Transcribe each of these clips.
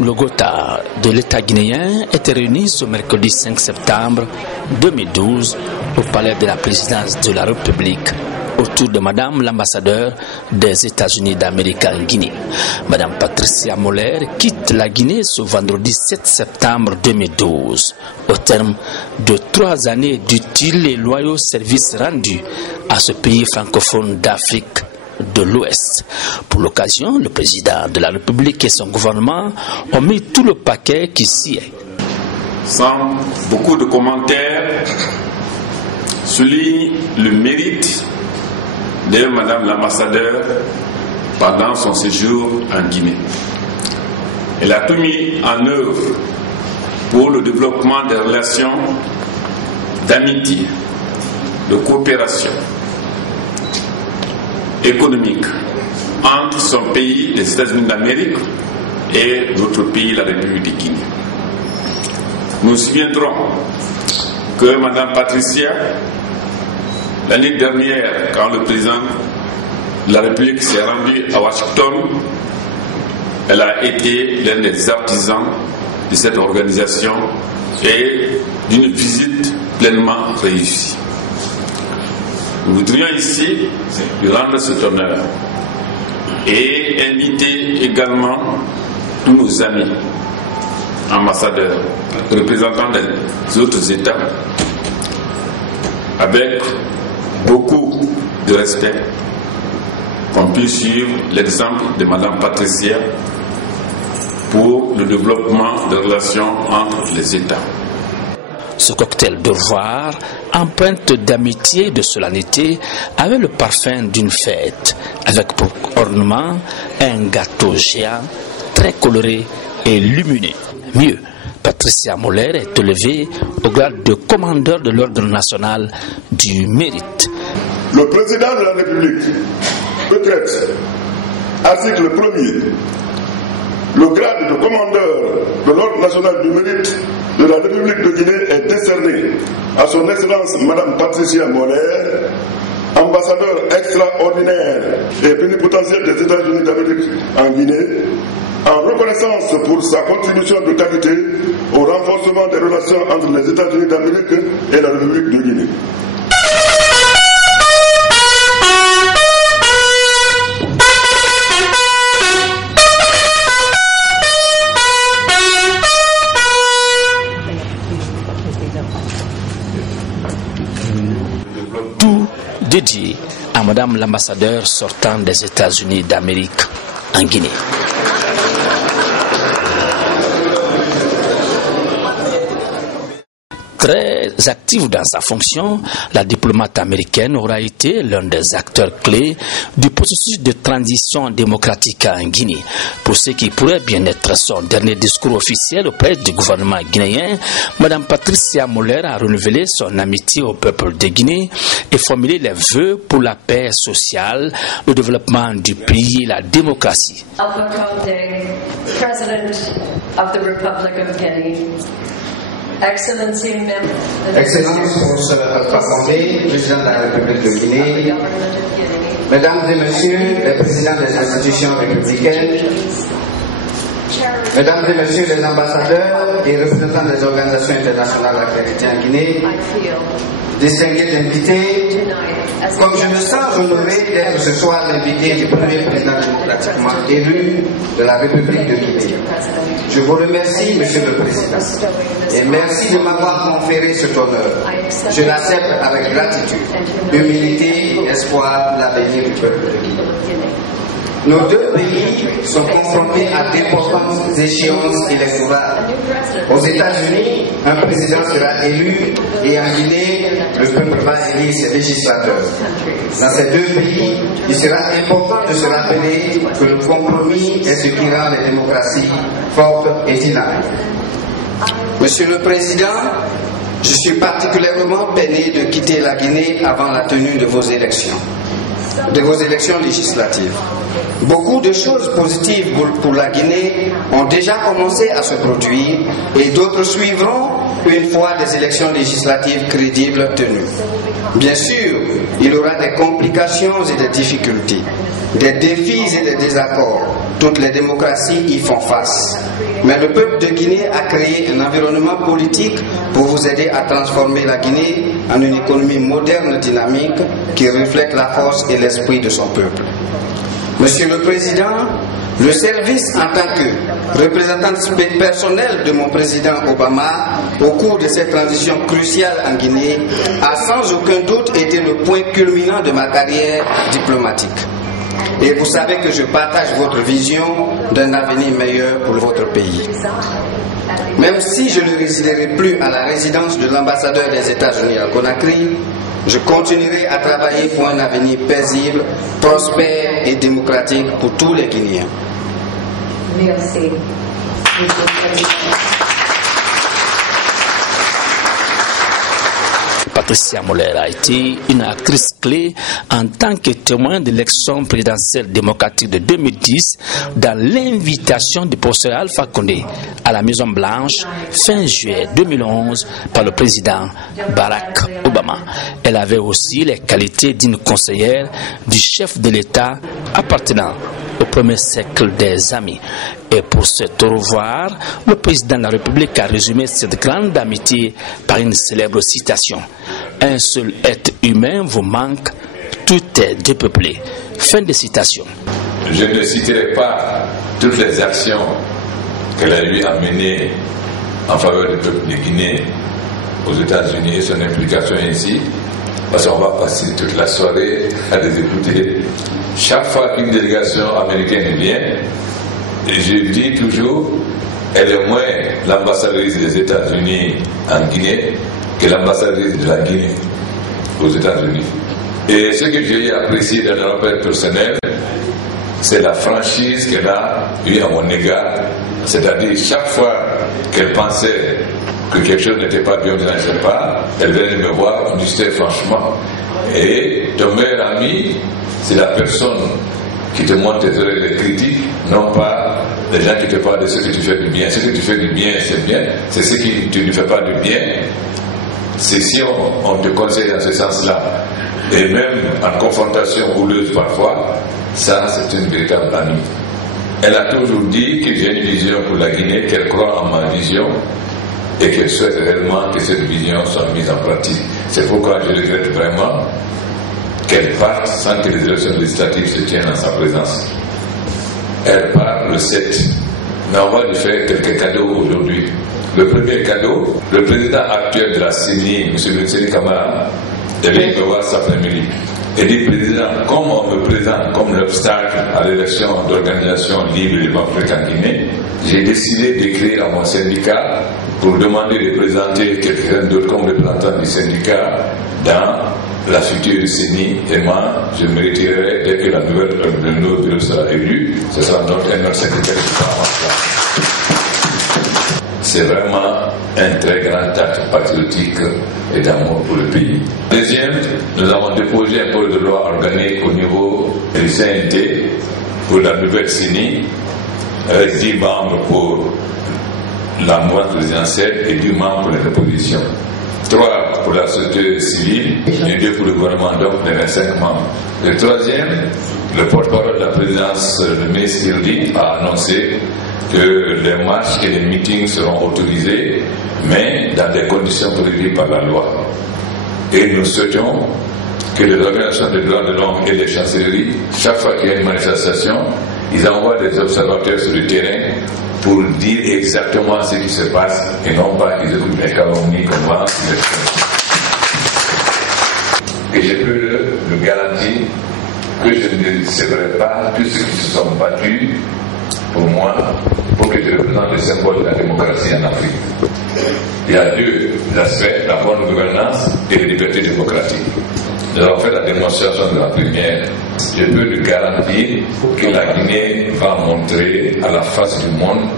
le Gotha de l'État guinéen était réuni ce mercredi 5 septembre 2012 au palais de la présidence de la République autour de Madame l'ambassadeur des États-Unis d'Amérique en Guinée. Madame Patricia Moller quitte la Guinée ce vendredi 7 septembre 2012 au terme de 3 années d'utiles et loyaux services rendus à ce pays francophone d'Afrique de l'Ouest. Pour l'occasion, le président de la République et son gouvernement ont mis tout le paquet qui s'y est. Sans beaucoup de commentaires, souligne le mérite de Madame l'ambassadeur pendant son séjour en Guinée. Elle a tout mis en œuvre pour le développement des relations d'amitié, de coopération économique entre son pays, les États-Unis d'Amérique, et notre pays, la République de Guinée. Nous nous souviendrons que Mme Patricia, l'année dernière, quand le président de la République s'est rendu à Washington, elle a été l'un des artisans de cette organisation et d'une visite pleinement réussie. Nous voudrions ici lui rendre cet honneur et inviter également tous nos amis, ambassadeurs, représentants des autres États, avec beaucoup de respect, qu'on puisse suivre l'exemple de Mme Patricia pour le développement des relations entre les États. Ce cocktail de revoir, empreinte d'amitié et de solennité, avait le parfum d'une fête, avec pour ornement un gâteau géant, très coloré et lumineux. Mieux, Patricia Moller est élevée au grade de commandeur de l'Ordre national du mérite. Le président de la République peut-être, article 1er, le grade de commandeur de l'Ordre national du mérite de la République de Guinée est décerné à son Excellence Mme Patricia Moller, ambassadeur extraordinaire et plénipotentiaire des États-Unis d'Amérique en Guinée, en reconnaissance pour sa contribution de qualité au renforcement des relations entre les États-Unis d'Amérique et la République de Guinée. Tout dédié à Madame l'ambassadeur sortant des États-Unis d'Amérique en Guinée. Très active dans sa fonction, la diplomate américaine aura été l'un des acteurs clés du processus de transition démocratique en Guinée. Pour ce qui pourrait bien être son dernier discours officiel auprès du gouvernement guinéen, Mme Patricia Moller a renouvelé son amitié au peuple de Guinée et formulé les vœux pour la paix sociale, le développement du pays et la démocratie. Alpha Condé, President of the Republic of Guinea. Excellence, Professeur Alpha Condé, président de la République de Guinée, Mesdames et Messieurs les présidents des institutions républicaines, Mesdames et Messieurs les ambassadeurs et représentants des organisations internationales accréditées en Guinée, distingués invités, comme je me sens honoré d'être ce soir l'invité du premier président démocratiquement élu de la République de Guinée. Je vous remercie, Monsieur le Président, et merci de m'avoir conféré cet honneur. Je l'accepte avec gratitude, humilité et espoir de l'avenir du peuple de Guinée. Nos deux pays sont confrontés à d'importantes échéances électorales. Aux États-Unis, un président sera élu et en Guinée, le peuple va élire ses législateurs. Dans ces deux pays, il sera important de se rappeler que le compromis est ce qui rend les démocraties fortes et dynamiques. Monsieur le Président, je suis particulièrement peiné de quitter la Guinée avant la tenue de vos élections législatives. Beaucoup de choses positives pour la Guinée ont déjà commencé à se produire et d'autres suivront une fois des élections législatives crédibles tenues. Bien sûr, Il y aura des complications et des difficultés, des défis et des désaccords. Toutes les démocraties y font face. Mais le peuple de Guinée a créé un environnement politique pour vous aider à transformer la Guinée en une économie moderne, dynamique, qui reflète la force et l'esprit de son peuple. Monsieur le Président, le service en tant que représentant personnel de mon président Obama au cours de cette transition cruciale en Guinée a sans aucun doute été le point culminant de ma carrière diplomatique. Et vous savez que je partage votre vision d'un avenir meilleur pour votre pays. Même si je ne résiderai plus à la résidence de l'ambassadeur des États-Unis à Conakry, je continuerai à travailler pour un avenir paisible, prospère et démocratique pour tous les Guinéens. Merci. Patricia Moller a été une actrice clé en tant que témoin de l'élection présidentielle démocratique de 2010 dans l'invitation du professeur Alpha Condé à la Maison Blanche fin juillet 2011 par le président Barack Obama. Elle avait aussi les qualités d'une conseillère du chef de l'État appartenant au premier siècle des amis. Et pour cet au revoir, le président de la République a résumé cette grande amitié par une célèbre citation. Un seul être humain vous manque, tout est dépeuplé. Fin de citation. Je ne citerai pas toutes les actions qu'elle a eu à mener en faveur du peuple de Guinée aux États-Unis et son implication ici, parce qu'on va passer toute la soirée à les écouter. Chaque fois qu'une délégation américaine vient, je dis toujours, elle est moins l'ambassadrice des États-Unis en Guinée que l'ambassadrice de la Guinée aux États-Unis. Et ce que j'ai apprécié dans le rapport personnel, c'est la franchise qu'elle a eue à mon égard. C'est-à-dire, chaque fois qu'elle pensait que quelque chose n'était pas bien, je ne sais pas, elle venait me voir, on disait franchement. Et ton meilleur ami, c'est la personne qui te montre tes erreurs et les critiques, non pas les gens qui te parlent de ce que tu fais du bien. Ce que tu fais du bien, c'est bien. C'est ce que tu ne fais pas du bien. C'est si on te conseille dans ce sens-là. Et même en confrontation houleuse parfois, ça c'est une véritable amie. Elle a toujours dit que j'ai une vision pour la Guinée, qu'elle croit en ma vision et qu'elle souhaite réellement que cette vision soit mise en pratique. C'est pourquoi je regrette vraiment qu'elle parte sans que les élections législatives se tiennent en sa présence. Elle part le 7. Mais on va lui faire quelques cadeaux aujourd'hui. Le premier cadeau, le président actuel de la CENI, M. Lutseni Camara, est venu me voir cet après-midi. Il dit, président, comme on me présente comme l'obstacle à l'élection d'organisation libre et démocratique en Guinée, j'ai décidé d'écrire à mon syndicat pour demander de présenter quelqu'un d'autre comme représentant du syndicat dans la future CENI. Et moi, je me retirerai dès que le nouveau bureau sera élu. Ce sera notre secrétaire qui sera en place. C'est vraiment un très grand acte patriotique et d'amour pour le pays. Deuxième, nous avons déposé un projet de loi organique au niveau du CNT pour la nouvelle CENI, avec 10 membres pour la mouvance présidentielle et 10 membres pour les oppositions. 3 pour la société civile et 2 pour le gouvernement, donc les 25 membres. Le troisième, le porte-parole de la présidence, le ministre Irdi, a annoncé que les marches et les meetings seront autorisés, mais dans des conditions prévues par la loi. Et nous souhaitons que les organisations de droits de l'homme et les chancelleries, chaque fois qu'il y a une manifestation, ils envoient des observateurs sur le terrain pour dire exactement ce qui se passe et non pas qu'ils écoutent les calomnies comme moi. Et je peux le garantir que je ne céderai pas tous ceux qui se sont battus pour moi, pour que je représente le symbole de la démocratie en Afrique. Il y a 2 aspects, la bonne gouvernance et les libertés démocratiques. Nous avons fait la démonstration de la première. Je peux lui garantir que la Guinée va montrer à la face du monde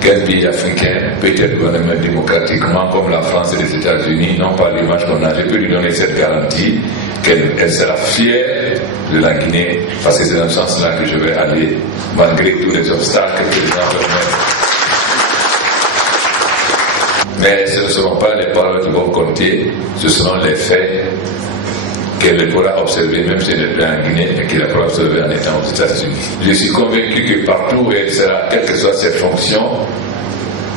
qu'un pays africain peut être gouverné démocratiquement comme la France et les États-Unis, non pas l'image qu'on a. Je peux lui donner cette garantie qu'elle sera fière de la Guinée, parce que c'est dans ce sens-là que je vais aller, malgré tous les obstacles que les gens veulent mettre. Mais ce ne seront pas les paroles qui vont compter, ce seront les faits qu'elle pourra observer même si elle n'est pas en Guinée et qu'elle pourra observer en étant aux États-Unis. Je suis convaincu que partout où elle sera, quelle que soit cette fonction,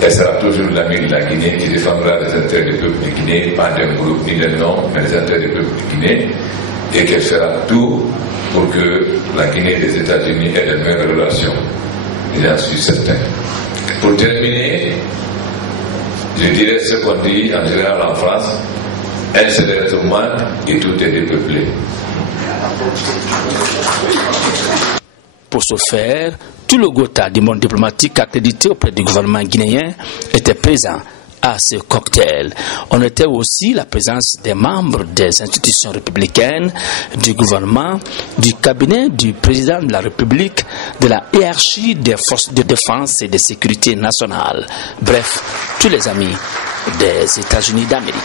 elle sera toujours l'amie de la Guinée qui défendra les intérêts du peuple de Guinée, pas d'un groupe ni d'un nom, mais les intérêts du peuple de Guinée, et qu'elle fera tout pour que la Guinée et les États-Unis aient de meilleures relations. J'en suis certain. Pour terminer, je dirais ce qu'on dit en général en France, un seul être humain et tout est dépeuplé. Pour ce faire, tout le quota du monde diplomatique accrédité auprès du gouvernement guinéen était présent à ce cocktail. On était aussi la présence des membres des institutions républicaines, du gouvernement, du cabinet du président de la République, de la hiérarchie des forces de défense et de sécurité nationale. Bref, tous les amis des États-Unis d'Amérique.